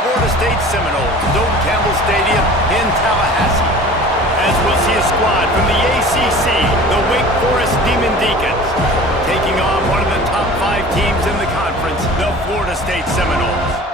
Florida State Seminoles, Doak Campbell Stadium in Tallahassee. As we'll see a squad from the ACC, the Wake Forest Demon Deacons, taking on one of the top 5 teams in the conference, the Florida State Seminoles.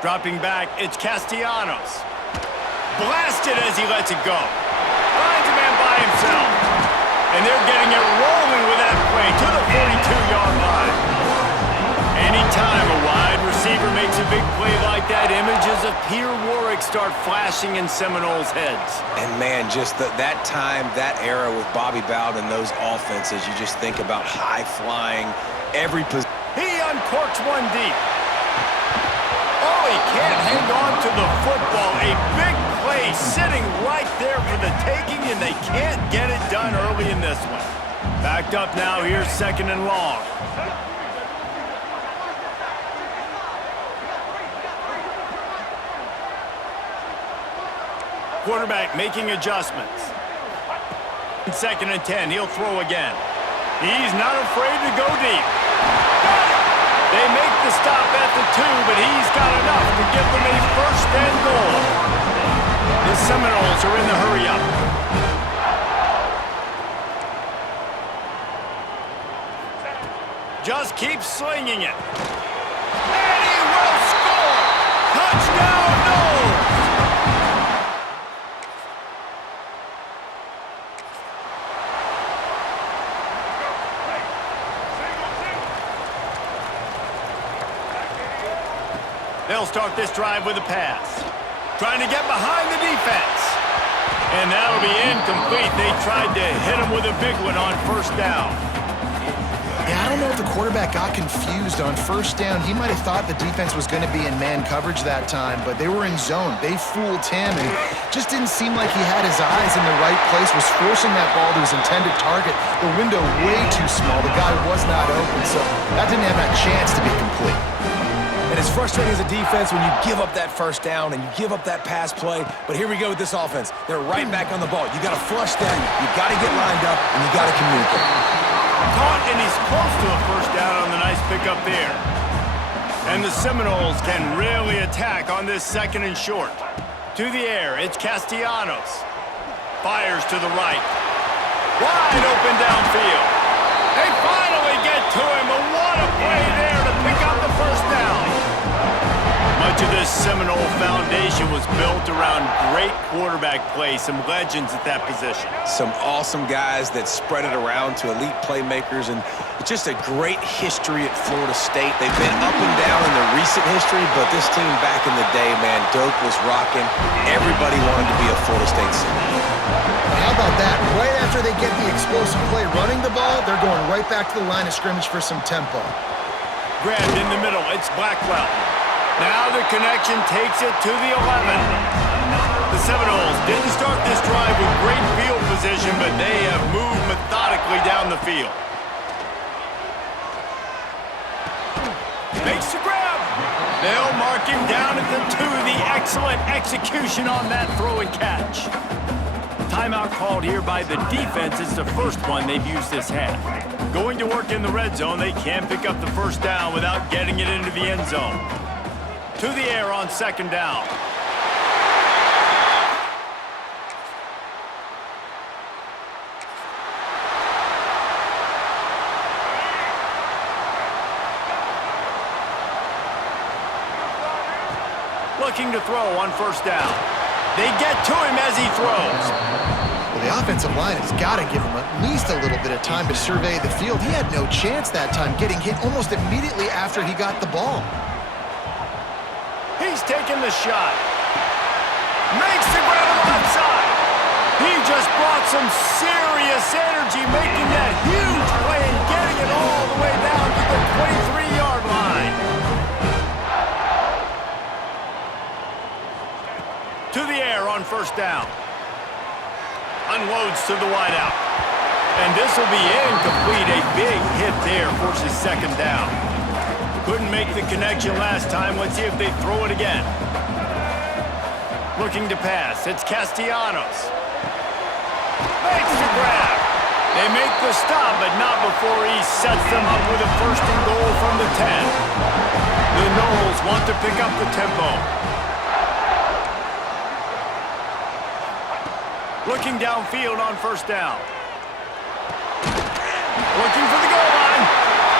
Dropping back, it's Castellanos. Blasted as he lets it go. Finds a man by himself. And they're getting it rolling with that play to the 42-yard line. Anytime a wide receiver makes a big play like that, images of Peter Warwick start flashing in Seminoles' heads. And man, just that time, that era with Bobby Bowden and those offenses, you just think about high-flying, every position. He uncorks one deep. Oh, he can't hang on to the football. A big play sitting right there for the taking, and they can't get it done early in this one. Backed up now, here's 2nd and long. Quarterback making adjustments. Second and 10, he'll throw again. He's not afraid to go deep. Got it! They make the stop at the 2, but he's got enough to give them a first and goal. The Seminoles are in the hurry-up. Just keep slinging it. And he will score! Touchdown, Noles! They'll start this drive with a pass. Trying to get behind the defense. And that'll be incomplete. They tried to hit him with a big one on first down. Yeah, I don't know if the quarterback got confused on first down. He might have thought the defense was going to be in man coverage that time, but they were in zone. They fooled him, and just didn't seem like he had his eyes in the right place, was forcing that ball to his intended target. The window way too small. The guy was not open, so that didn't have that chance to be complete. And it's frustrating as a defense when you give up that first down and you give up that pass play. But here we go with this offense. They're right back on the ball. You got to flush that. You got to get lined up, and you got to communicate. Caught, and he's close to a first down on the nice pickup there. And the Seminoles can really attack on this second and short. To the air, it's Castellanos. Fires to the right. Wide open downfield. They finally get to him, but what a play there to pick up the first down. Much of this Seminole foundation was built around great quarterback play, some legends at that position. Some awesome guys that spread it around to elite playmakers, and it's just a great history at Florida State. They've been up and down in their recent history, but this team back in the day, man, Doak was rocking. Everybody wanted to be a Florida State Seminole. How about that? Right after they get the explosive play running the ball, they're going right back to the line of scrimmage for some tempo. Grabbed in the middle, it's Blackwell. Now the connection takes it to the 11. The Seminoles didn't start this drive with great field position, but they have moved methodically down the field. Makes the grab. They'll mark him down at the 2. The excellent execution on that throw and catch. Timeout called here by the defense. It's the first one they've used this half. Going to work in the red zone, they can't pick up the first down without getting it into the end zone. To the air on second down. Looking to throw on first down. They get to him as he throws. Well, the offensive line has got to give him at least a little bit of time to survey the field. He had no chance that time, getting hit almost immediately after he got the ball. He's taking the shot. Makes the grab onside. He just brought some serious energy, making that huge play and getting it all the way down to the 23-yard line. To the air on first down. Unloads to the wideout. And this will be incomplete. A big hit there forces second down. Couldn't make the connection last time. Let's see if they throw it again. Looking to pass. It's Castellanos. Makes the grab. They make the stop, but not before he sets them up with a first and goal from the 10. The Noles want to pick up the tempo. Looking downfield on first down. Looking for the goal line.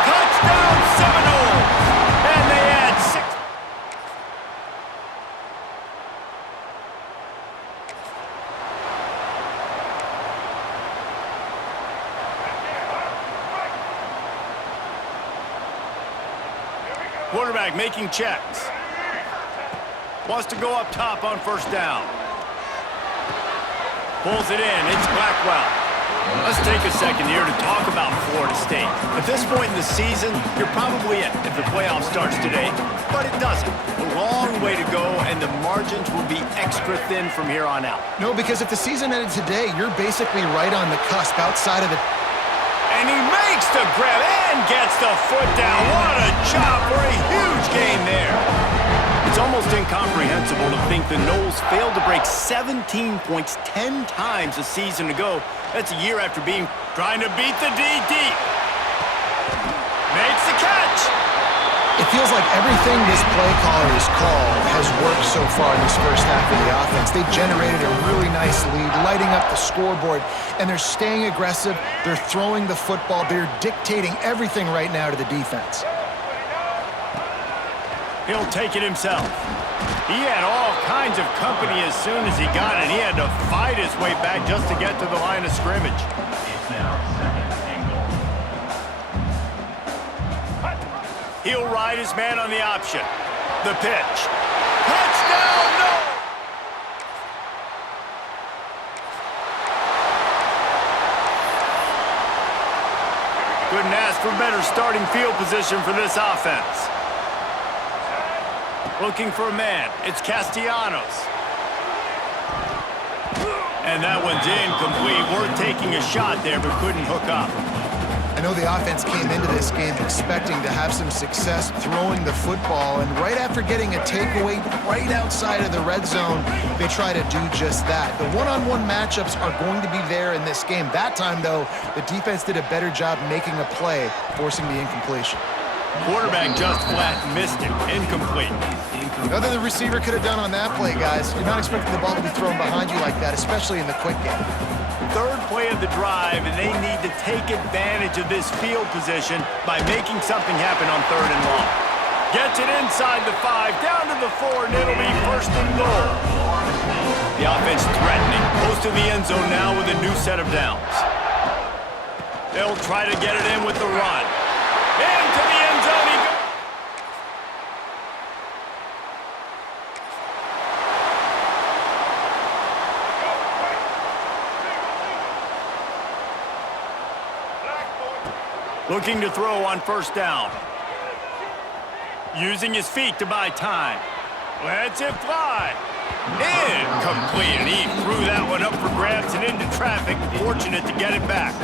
Touchdown Seminoles! And they add 6. Quarterback making checks. Wants to go up top on first down. Pulls it in. It's Blackwell. Let's take a second here to talk about Florida State. At this point in the season, you're probably in if the playoff starts today, but it doesn't. A long way to go, and the margins will be extra thin from here on out. No, because if the season ended today, you're basically right on the cusp outside of the... And he makes the grab and gets the foot down. What a job for a huge gain there. It's almost incomprehensible to think the Noles failed to break 17 points 10 times a season ago. That's a year after trying to beat the D deep. Makes the catch. It feels like everything this play caller has called has worked so far in this first half of the offense. They've generated a really nice lead, lighting up the scoreboard, and they're staying aggressive. They're throwing the football. They're dictating everything right now to the defense. He'll take it himself. He had all kinds of company as soon as he got it. He had to fight his way back just to get to the line of scrimmage. He'll ride his man on the option. The pitch. Touchdown, no! Couldn't ask for better starting field position for this offense. Looking for a man. It's Castellanos. And that one's incomplete. Worth taking a shot there, but couldn't hook up. I know the offense came into this game expecting to have some success throwing the football, and right after getting a takeaway right outside of the red zone, they try to do just that. The one-on-one matchups are going to be there in this game. That time, though, the defense did a better job making a play, forcing the incompletion. Quarterback just flat missed it. Incomplete. Nothing the receiver could have done on that play, guys. You're not expecting the ball to be thrown behind you like that, especially in the quick game. Third play of the drive, and they need to take advantage of this field position by making something happen on 3rd and long. Gets it inside the 5, down to the 4, and it'll be 1st and goal. The offense threatening, close to the end zone now with a new set of downs. They'll try to get it in with the run. Into the end zone he goes. Looking to throw on 1st down. Using his feet to buy time. Lets it fly. Incomplete. And he threw that one up for grabs and into traffic. Fortunate to get it back.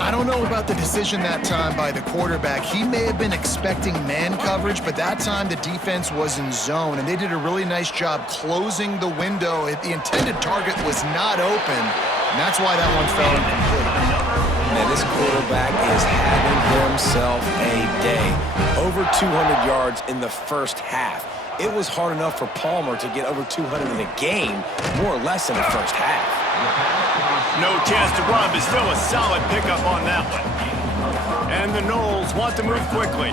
I don't know about the decision that time by the quarterback. He may have been expecting man coverage, but that time the defense was in zone, and they did a really nice job closing the window. The intended target was not open, and that's why that one fell incomplete. Man, this quarterback is having himself a day. Over 200 yards in the first half. It was hard enough for Palmer to get over 200 in the game, more or less in the first half. No chance to run, but still a solid pickup on that one. And the Noles want to move quickly.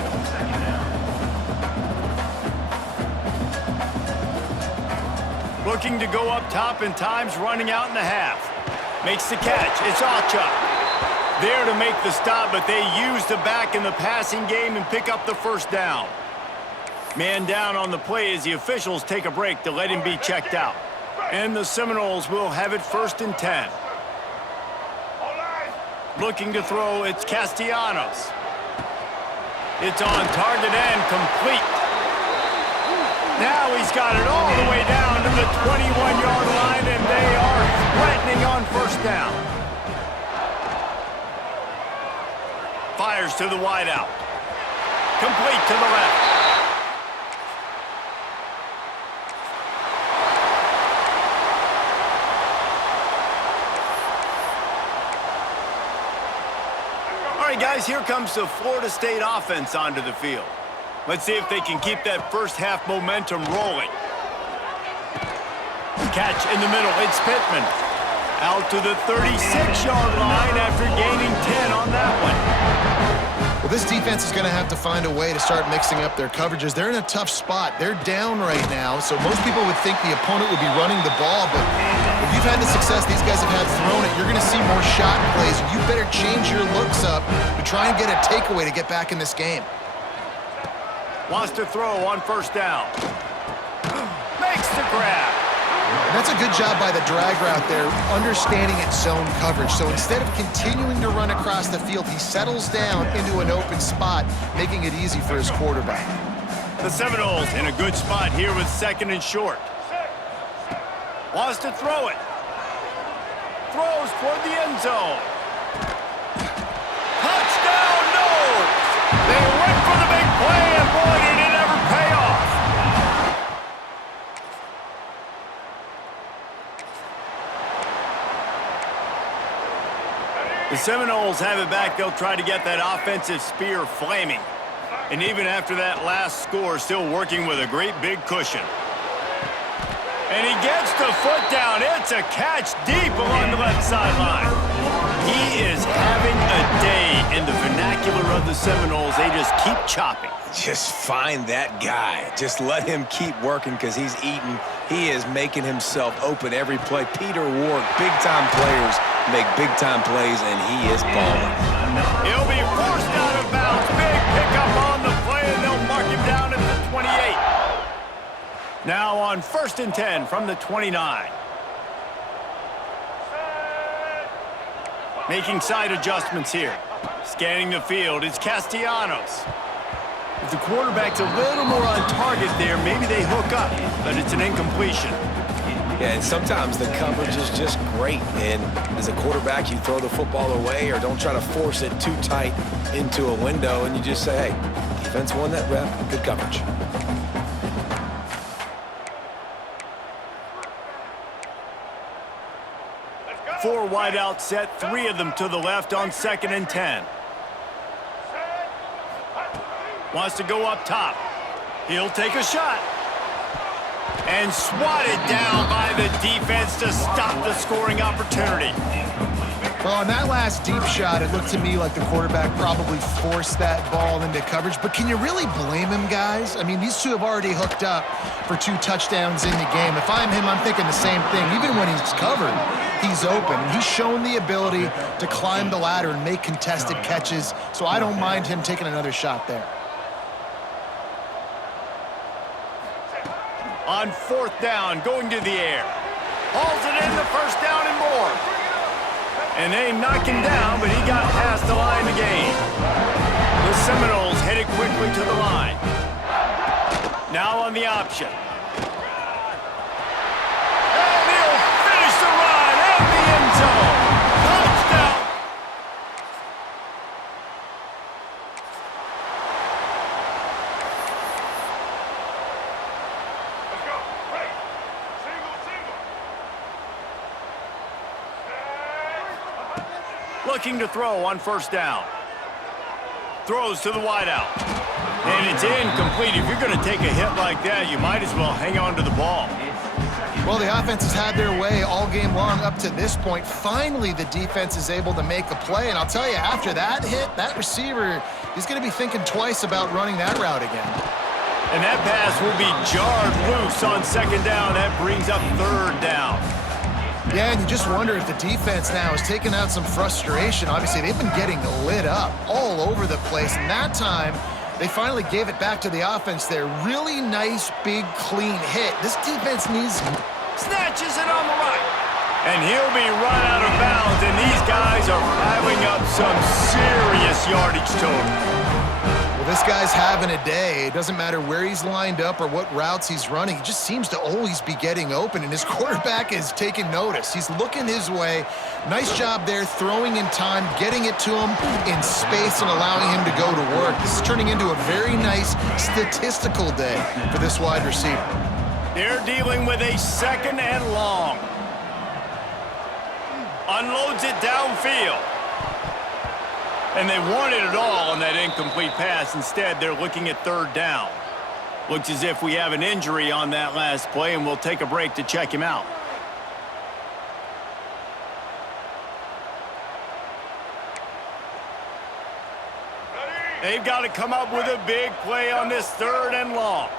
Looking to go up top, and time's running out in the half. Makes the catch. It's Achuk. There to make the stop, but they use the back in the passing game and pick up the 1st down. Man down on the play as the officials take a break to let him be checked out. And the Seminoles will have it 1st and 10. Looking to throw, it's Castellanos. It's on target and complete. Now he's got it all the way down to the 21-yard line, and they are threatening on 1st down. Fires to the wideout. Complete to the left. All right, guys, here comes the Florida State offense onto the field. Let's see if they can keep that first half momentum rolling. Catch in the middle. It's Pittman. Out to the 36-yard line after gaining 10 on that one. Well, this defense is going to have to find a way to start mixing up their coverages. They're in a tough spot. They're down right now, so most people would think the opponent would be running the ball, but if you've had the success these guys have had throwing it, you're going to see more shot plays. You better change your looks up to try and get a takeaway to get back in this game. Wants to throw on 1st down. Makes the grab. And that's a good job by the drag route there, understanding its zone coverage. So instead of continuing to run across the field, he settles down into an open spot, making it easy for his quarterback. The Seminoles in a good spot here with 2nd and short. Wants to throw it. Throws toward the end zone. Touchdown, Noles! They went for the big play, and boy, did it ever pay off. The Seminoles have it back. They'll try to get that offensive spear flaming. And even after that last score, still working with a great big cushion. And he gets the foot down. It's a catch deep along the left sideline. He is having a day in the vernacular of the Seminoles. They just keep chopping. Just find that guy. Just let him keep working because he's eating. He is making himself open every play. Peter Ward, big-time players make big-time plays, and he is balling. He'll be forced out of bounds. Big pickup on the play, and they'll mark him down at the 28. Now on 1st and 10 from the 29. Making side adjustments here. Scanning the field, it's Castellanos. If the quarterback's a little more on target there, maybe they hook up, but it's an incompletion. Yeah, and sometimes the coverage is just great. And as a quarterback, you throw the football away or don't try to force it too tight into a window, and you just say, hey, defense won that rep, good coverage. Four wide out set, 3 of them to the left on 2nd and 10. Wants to go up top. He'll take a shot. And swatted down by the defense to stop the scoring opportunity. Well, on that last deep shot, it looked to me like the quarterback probably forced that ball into coverage. But can you really blame him, guys? I mean, these two have already hooked up for 2 touchdowns in the game. If I'm him, I'm thinking the same thing. Even when he's covered, he's open. He's shown the ability to climb the ladder and make contested catches. So I don't mind him taking another shot there. On 4th down, going to the air. Hauls it in the 1st down and more. And they knock him down, but he got past the line to gain. The Seminoles headed quickly to the line. Now on the option. And he'll finish the run at the end zone. Touchdown. Looking to throw on 1st down. Throws to the wideout. And it's incomplete. If you're going to take a hit like that, you might as well hang on to the ball. Well, the offense has had their way all game long up to this point. Finally, the defense is able to make a play. And I'll tell you, after that hit, that receiver is going to be thinking twice about running that route again. And that pass will be jarred loose on 2nd down. That brings up 3rd down. Yeah, and you just wonder if the defense now is taking out some frustration. Obviously, they've been getting lit up all over the place. And that time, they finally gave it back to the offense there. Really nice, big, clean hit. This defense needs... Snatches it on the right. And he'll be run out of bounds. And these guys are piling up some serious yardage total. Well, this guy's having a day. It doesn't matter where he's lined up or what routes he's running. He just seems to always be getting open, and his quarterback is taking notice. He's looking his way. Nice job there, throwing in time, getting it to him in space and allowing him to go to work. This is turning into a very nice statistical day for this wide receiver. They're dealing with a 2nd and long. Unloads it downfield. And they wanted it all on that incomplete pass. Instead, they're looking at 3rd down. Looks as if we have an injury on that last play, and we'll take a break to check him out. They've got to come up with a big play on this 3rd and long.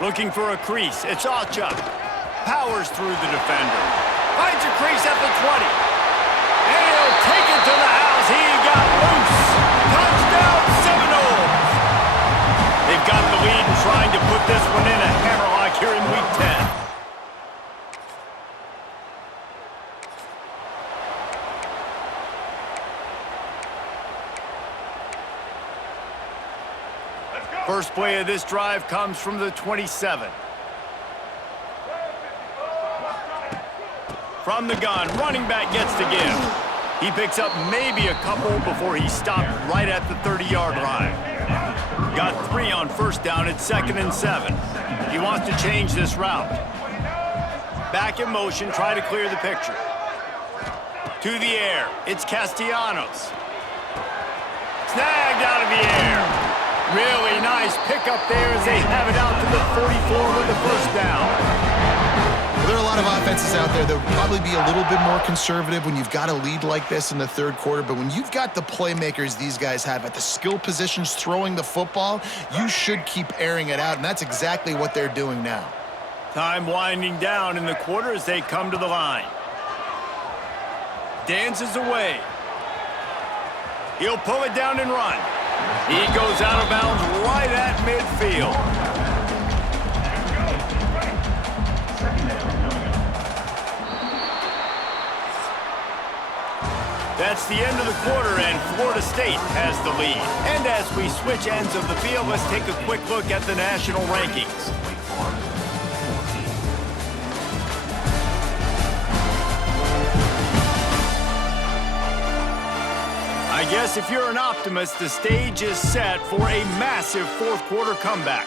Looking for a crease. It's Ocha. Powers through the defender. Finds a crease at the 20. And he'll take it to the house. He got loose. Touchdown, Seminoles. They've got the lead and trying to put this one in a hammerlock here in Week 10. First play of this drive comes from the 27. From the gun, running back gets to give. He picks up maybe a couple before he stopped right at the 30-yard line. Got 3 on 1st down at 2nd and 7. He wants to change this route. Back in motion, try to clear the picture. To the air, it's Castellanos. Snagged out of the air. Really nice pickup there as they have it out to the 44 with the first down. There are a lot of offenses out there that would probably be a little bit more conservative when you've got a lead like this in the third quarter, but when you've got the playmakers these guys have at the skill positions throwing the football, you should keep airing it out, and that's exactly what they're doing now. Time winding down in the quarter as they come to the line. Dances away. He'll pull it down and run. He goes out of bounds right at midfield. That's the end of the quarter, and Florida State has the lead. And as we switch ends of the field, let's take a quick look at the national rankings. I guess if you're an optimist, the stage is set for a massive fourth quarter comeback.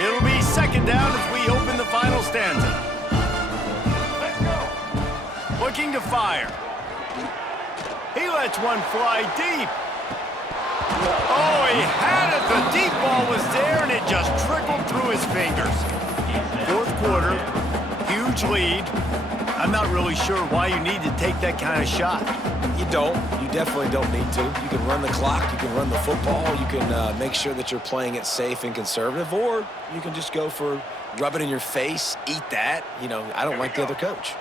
It'll be second down as we open the final stanza. Let's go. Looking to fire. He lets one fly deep. Oh, he had it. The deep ball was there, and it just trickled through his fingers. Fourth quarter, huge lead. I'm not really sure why you need to take that kind of shot. You don't. You definitely don't need to. You can run the clock. You can run the football. You can make sure that you're playing it safe and conservative, or you can just go for rub it in your face, eat that. You know, I don't like the other coach.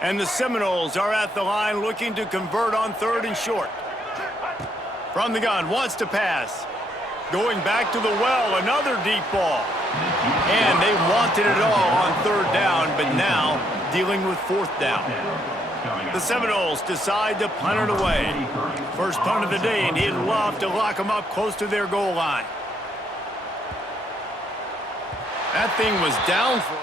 And the Seminoles are at the line looking to convert on third and short. From the gun, wants to pass. Going back to the well, another deep ball. And they wanted it all on third down, but now dealing with fourth down. The Seminoles decide to punt it away. First punt of the day, and he'd love to lock them up close to their goal line. That thing was down for him.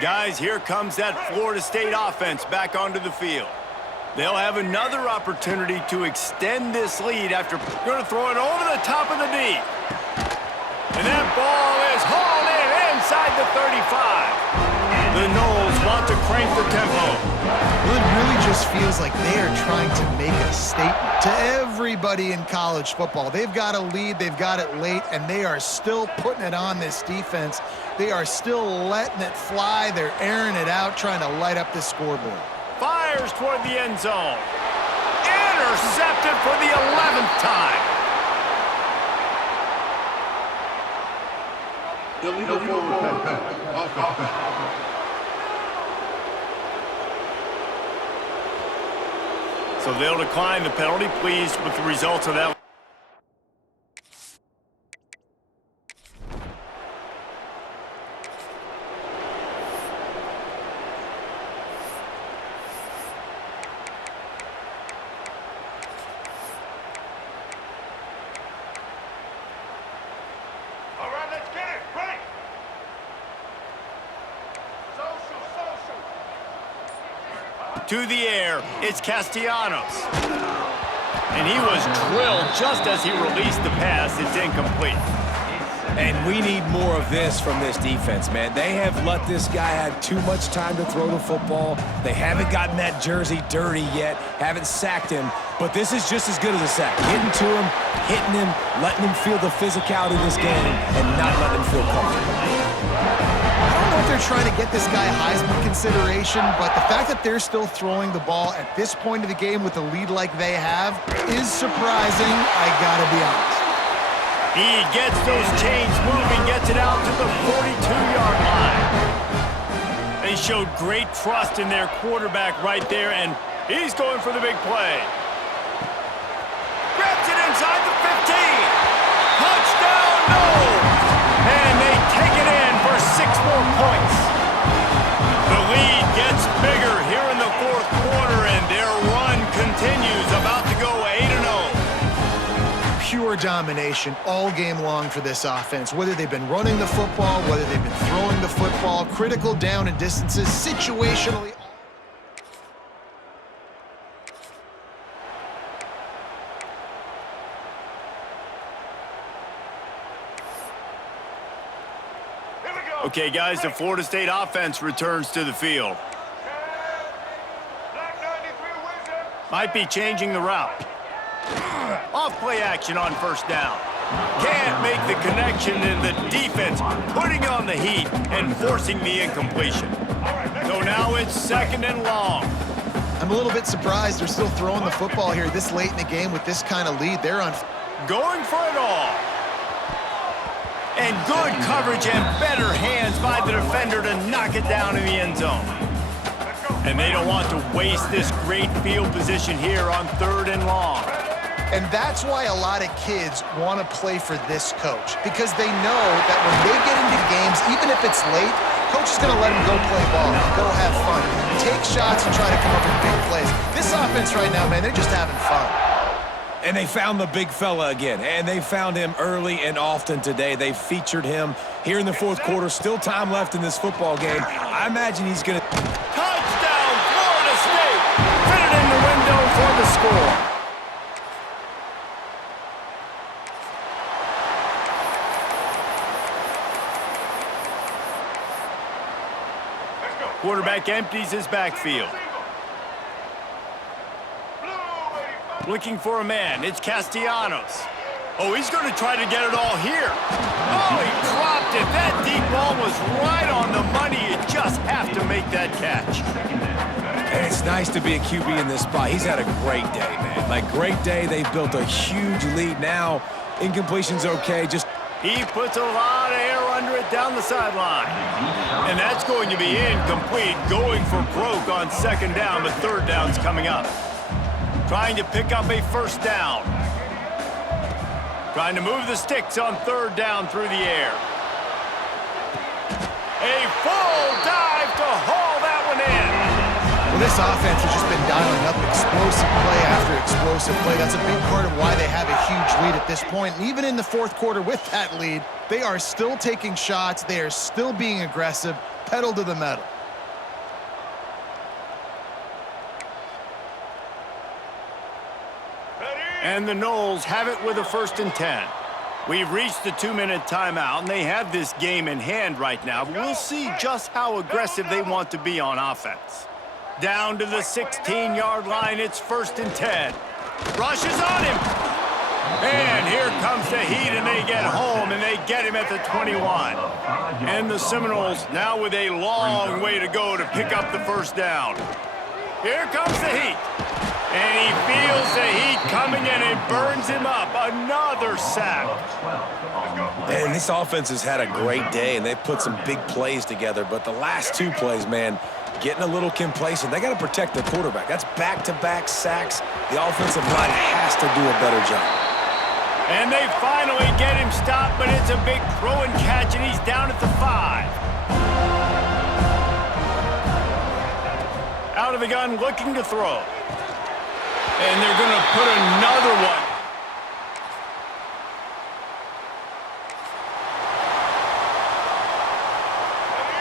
Guys, here comes that Florida State offense back onto the field. They'll have another opportunity to extend this lead after going to throw it over the top of the D. And that ball is hauled in inside the 35. The Noles want to crank the tempo. Well, it really just feels like they are trying to make a statement to everybody in college football. They've got a lead, they've got it late, and they are still putting it on this defense. They are still letting it fly. They're airing it out, trying to light up this scoreboard. Fires toward the end zone. Intercepted for the 11th time. Illegal forward penalty. So they'll decline the penalty. Pleased with the results of that. To the air, it's Castellanos. And he was drilled just as he released the pass. It's incomplete. And we need more of this from this defense, man. They have let this guy have too much time to throw the football. They haven't gotten that jersey dirty yet, haven't sacked him, but this is just as good as a sack. Getting to him, hitting him, letting him feel the physicality of this game, and not letting him feel comfortable. I don't know if they're trying to get this guy Heisman consideration, but the fact that they're still throwing the ball at this point of the game with a lead like they have is surprising, I gotta be honest. He gets those chains moving, gets it out to the 42-yard line. They showed great trust in their quarterback right there, and he's going for the big play. Grabs it inside the 15. Touchdown, Noles! And they take it in for 6 more points. The lead gets bigger here in the fourth quarter, and their run continues, about to go 8-0. Pure domination all game long for this offense. Whether they've been running the football, whether they've been throwing the football, critical down and distances, situationally. Okay, guys, the Florida State offense returns to the field. Might be changing the route. Off play action on first down. Can't make the connection, and the defense putting on the heat and forcing the incompletion. So now it's 2nd and long. I'm a little bit surprised they're still throwing the football here this late in the game with this kind of lead. They're on. Going for it all. And good coverage and better hands by the defender to knock it down in the end zone. And they don't want to waste this great field position here on 3rd and long. And that's why a lot of kids want to play for this coach, because they know that when they get into games, even if it's late, coach is going to let them go play ball, go have fun, take shots and try to come up with big plays. This offense right now, man, they're just having fun. And they found the big fella again, and they found him early and often today. They featured him here in the 4th quarter. Still time left in this football game. I imagine he's going to... Touchdown, Florida State! Fit it in the window for the score. Quarterback empties his backfield. Looking for a man. It's Castellanos. Oh, he's going to try to get it all here. Oh, he dropped it. That deep ball was right on the money. You just have to make that catch. And it's nice to be a QB in this spot. He's had a great day, man. Like, great day. They've built a huge lead now. Incompletion's okay. He puts a lot of air under it down the sideline. And that's going to be incomplete, going for broke on 2nd down, but 3rd down's coming up. Trying to pick up a 1st down. Trying to move the sticks on 3rd down through the air. A full dive to haul that one in. Well, this offense has just been dialing up explosive play after explosive play. That's a big part of why they have a huge lead at this point. And even in the 4th quarter with that lead, they are still taking shots. They are still being aggressive, pedal to the metal. And the Noles have it with a 1st and 10. We've reached the 2-minute timeout, and they have this game in hand right now. We'll see just how aggressive they want to be on offense. Down to the 16-yard line, it's 1st and 10. Rushes on him. And here comes the heat, and they get home, and they get him at the 21. And the Seminoles now with a long way to go to pick up the 1st down. Here comes the heat. And he feels the heat coming in and burns him up. Another sack. And this offense has had a great day, and they've put some big plays together. But the last 2 plays, man, getting a little complacent. They got to protect the quarterback. That's back-to-back sacks. The offensive line has to do a better job. And they finally get him stopped, but it's a big throw and catch, and he's down at the 5. Out of the gun, looking to throw. And they're going to put another one.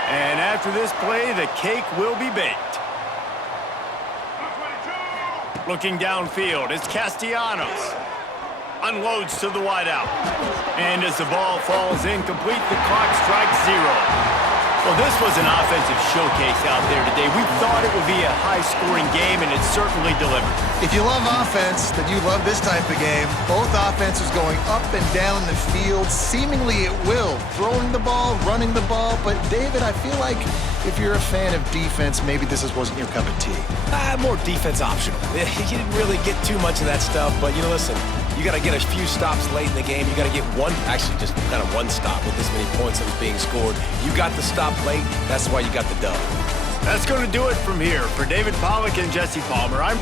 And after this play, the cake will be baked. Looking downfield, it's Castellanos. Unloads to the wideout. And as the ball falls incomplete, the clock strikes 0. Well, this was an offensive showcase out there today. We thought it would be a high-scoring game, and it certainly delivered. If you love offense, then you love this type of game. Both offenses going up and down the field, seemingly at will. Throwing the ball, running the ball. But, David, I feel like if you're a fan of defense, maybe this wasn't your cup of tea. More defense optional. You didn't really get too much of that stuff, but, listen, you got to get a few stops late in the game. You got to get just kind of one stop with this many points that was being scored. You got the stop late. That's why you got the dub. That's going to do it from here. For David Pollack and Jesse Palmer, I'm